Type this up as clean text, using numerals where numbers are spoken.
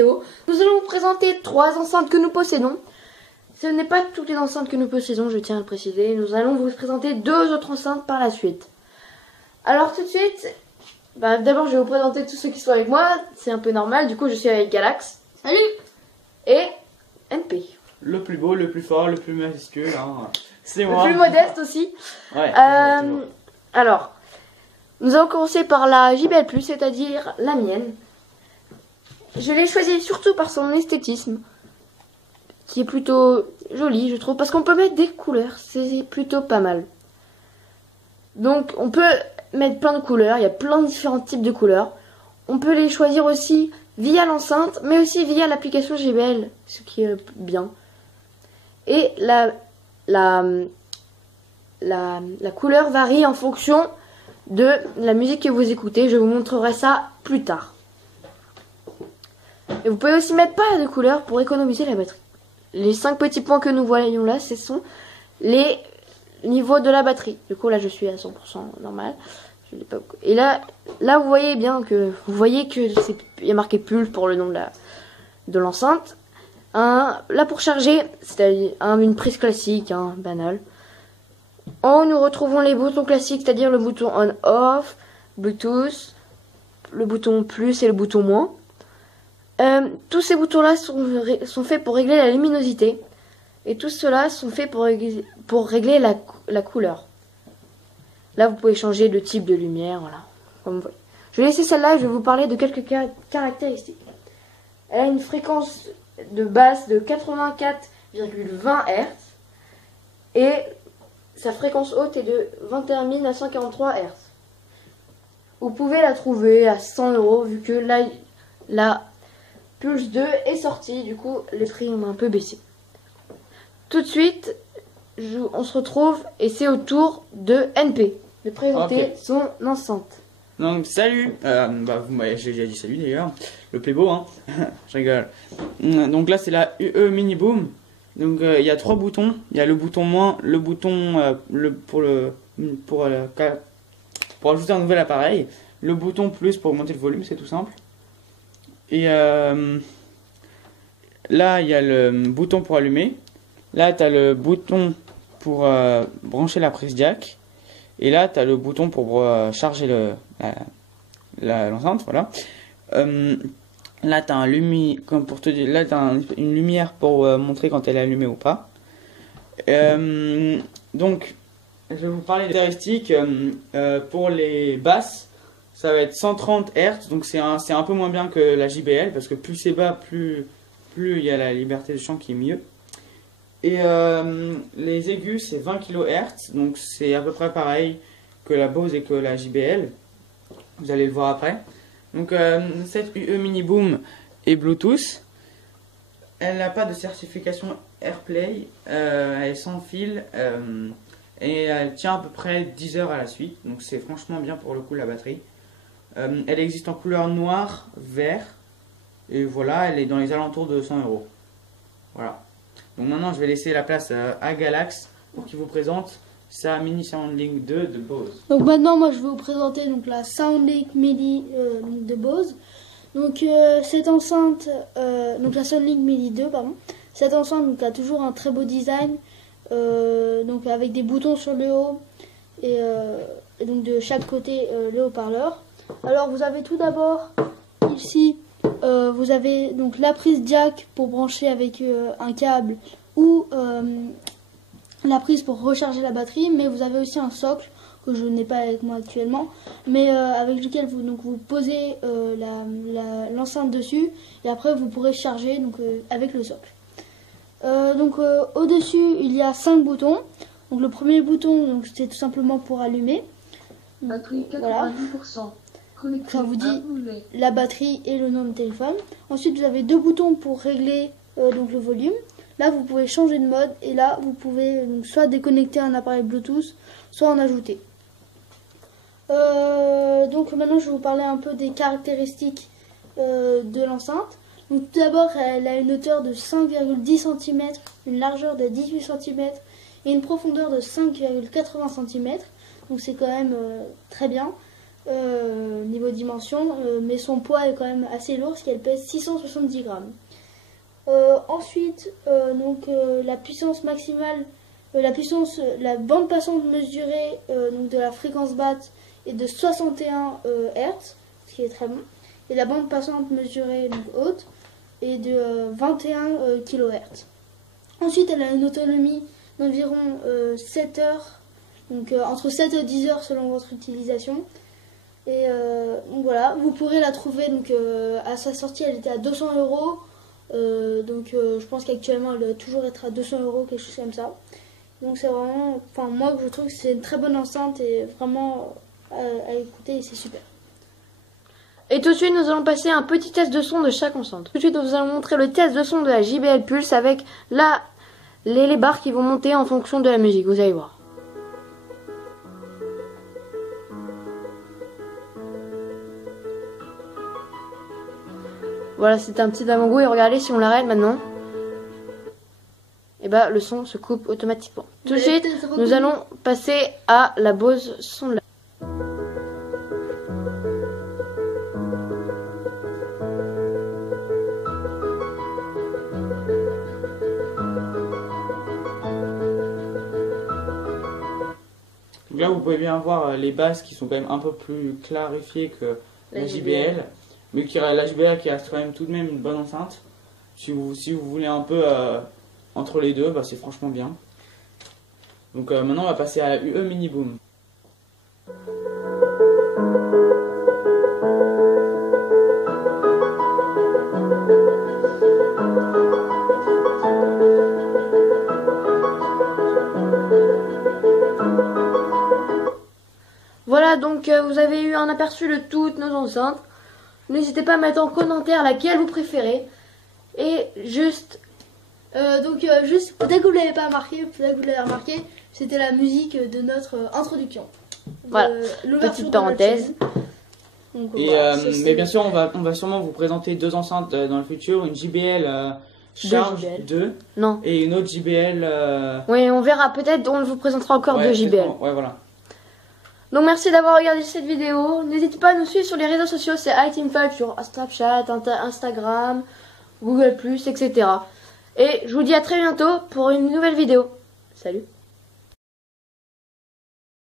vidéo. Nous allons vous présenter 3 enceintes que nous possédons. Ce n'est pas toutes les enceintes que nous possédons, je tiens à le préciser. Nous allons vous présenter 2 autres enceintes par la suite. Alors tout de suite, d'abord je vais vous présenter tous ceux qui sont avec moi. C'est un peu normal, du coup je suis avec Galax. Salut. Et NP. Le plus beau, le plus fort, le plus majestueux, hein. C'est moi. Le plus modeste aussi. Ouais, toujours. Alors, nous allons commencer par la JBL+, c'est-à-dire la mienne. Je l'ai choisie surtout par son esthétisme, qui est plutôt joli, je trouve, parce qu'on peut mettre des couleurs, c'est plutôt pas mal. Donc, on peut mettre plein de couleurs, il y a plein de différents types de couleurs. On peut les choisir aussi via l'enceinte, mais aussi via l'application JBL, ce qui est bien. Et la couleur varie en fonction de la musique que vous écoutez. Je vous montrerai ça plus tard. Et vous pouvez aussi mettre pas de couleur pour économiser la batterie. Les 5 petits points que nous voyons là, ce sont les niveaux de la batterie. Du coup là je suis à 100% normal. Je l'ai pas... Et là vous voyez bien que il y a marqué Pulse pour le nom de l'enceinte. Là pour charger, c'est-à-dire une prise classique, banale. En haut, nous retrouvons les boutons classiques, c'est-à-dire le bouton on-off, Bluetooth, le bouton plus et le bouton moins. Tous ces boutons-là sont faits pour régler la luminosité. Et tous ceux-là sont faits pour régler la couleur. Là, vous pouvez changer de type de lumière, voilà. Comme vous voyez. Je vais laisser celle-là et je vais vous parler de quelques caractéristiques. Elle a une fréquence de basse de 84,20 Hz. Et sa fréquence haute est de 21 943 Hz. Vous pouvez la trouver à 100 € vu que là, la Pulse 2 est sortie. Du coup, les prix ont un peu baissé. Tout de suite, on se retrouve et c'est au tour de NP de présenter son enceinte. Donc salut, vous m'avez déjà dit salut d'ailleurs, le plus beau, hein. Je rigole. Donc là c'est la UE Mini Boom. Donc il y a 3 boutons. Il y a le bouton moins, le bouton pour ajouter un nouvel appareil, le bouton plus pour augmenter le volume, c'est tout simple. Et là il y a le bouton pour allumer. Là tu as le bouton pour brancher la prise jack. Et là tu as le bouton pour charger l'enceinte, voilà. Là tu as une lumière pour montrer quand elle est allumée ou pas. Donc je vais vous parler des caractéristiques. Pour les basses, ça va être 130 Hz, donc c'est un peu moins bien que la JBL, parce que plus c'est bas, plus il y a la liberté de chant qui est mieux. Et les aigus c'est 20 kHz, donc c'est à peu près pareil que la Bose et que la JBL. Vous allez le voir après. Donc cette UE Mini Boom est Bluetooth. Elle n'a pas de certification AirPlay. Elle est sans fil. Et elle tient à peu près 10 heures à la suite. Donc c'est franchement bien pour le coup la batterie. Elle existe en couleur noire, vert. Et voilà, elle est dans les alentours de 100 €. Voilà. Donc maintenant je vais laisser la place à Galax pour qu'il vous présente sa Mini SoundLink 2 de Bose. Donc maintenant moi je vais vous présenter donc la SoundLink Mini de Bose. Donc cette enceinte, donc la SoundLink Mini 2 pardon. Cette enceinte donc a toujours un très beau design, donc avec des boutons sur le haut et donc de chaque côté le haut-parleur. Alors vous avez tout d'abord ici vous avez donc la prise jack pour brancher avec un câble ou la prise pour recharger la batterie, mais vous avez aussi un socle que je n'ai pas avec moi actuellement, mais avec lequel vous posez l'enceinte dessus et après vous pourrez charger donc avec le socle. Au-dessus il y a 5 boutons. Donc le premier bouton c'est tout simplement pour allumer. Batterie 90%. Voilà. Ça vous dit la batterie et le nom de téléphone. Ensuite vous avez 2 boutons pour régler donc le volume. Là vous pouvez changer de mode et là vous pouvez donc soit déconnecter un appareil Bluetooth, soit en ajouter. Donc maintenant je vais vous parler un peu des caractéristiques de l'enceinte. Donc tout d'abord elle a une hauteur de 5,10 cm, une largeur de 18 cm et une profondeur de 5,80 cm. Donc c'est quand même très bien. niveau dimension, mais son poids est quand même assez lourd, parce qu'elle pèse 670 grammes. Ensuite, la puissance maximale, la bande passante mesurée donc de la fréquence basse est de 61 Hz, ce qui est très bon. Et la bande passante mesurée donc haute est de 21 kHz. Ensuite, elle a une autonomie d'environ 7 heures, donc entre 7 et 10 heures selon votre utilisation. Et donc voilà, vous pourrez la trouver donc, à sa sortie, elle était à 200 €. Je pense qu'actuellement elle doit toujours être à 200 €, quelque chose comme ça. Donc c'est vraiment, enfin moi je trouve que c'est une très bonne enceinte et vraiment à écouter et c'est super. Et tout de suite, nous allons passer à un petit test de son de chaque enceinte. Tout de suite, nous allons montrer le test de son de la JBL Pulse avec les barres qui vont monter en fonction de la musique. Vous allez voir. Voilà, c'est un petit avant-goût et regardez si on l'arrête maintenant. Et bah le son se coupe automatiquement. Tout de suite, nous allons passer à la Bose Soundlab. Donc là, vous pouvez bien voir les basses qui sont quand même un peu plus clarifiées que la JBL. Mais la JBL qui reste quand même tout de même une bonne enceinte. Si vous voulez un peu entre les deux, bah, c'est franchement bien. Donc maintenant, on va passer à la UE Mini Boom. Voilà, donc vous avez eu un aperçu de toutes nos enceintes. N'hésitez pas à mettre en commentaire laquelle vous préférez. Et juste, peut-être que vous l'avez pas remarqué, c'était la musique de notre introduction. Voilà, petite parenthèse. Donc, Et, voilà, mais bien sûr, on va sûrement vous présenter deux enceintes dans le futur, une JBL Charge 2 non. Et une autre JBL... Oui, on verra, peut-être on vous présentera encore deux JBL. Ouais, voilà. Donc merci d'avoir regardé cette vidéo. N'hésitez pas à nous suivre sur les réseaux sociaux, c'est iTeam5 sur Snapchat, Instagram, Google+, etc. Et je vous dis à très bientôt pour une nouvelle vidéo. Salut!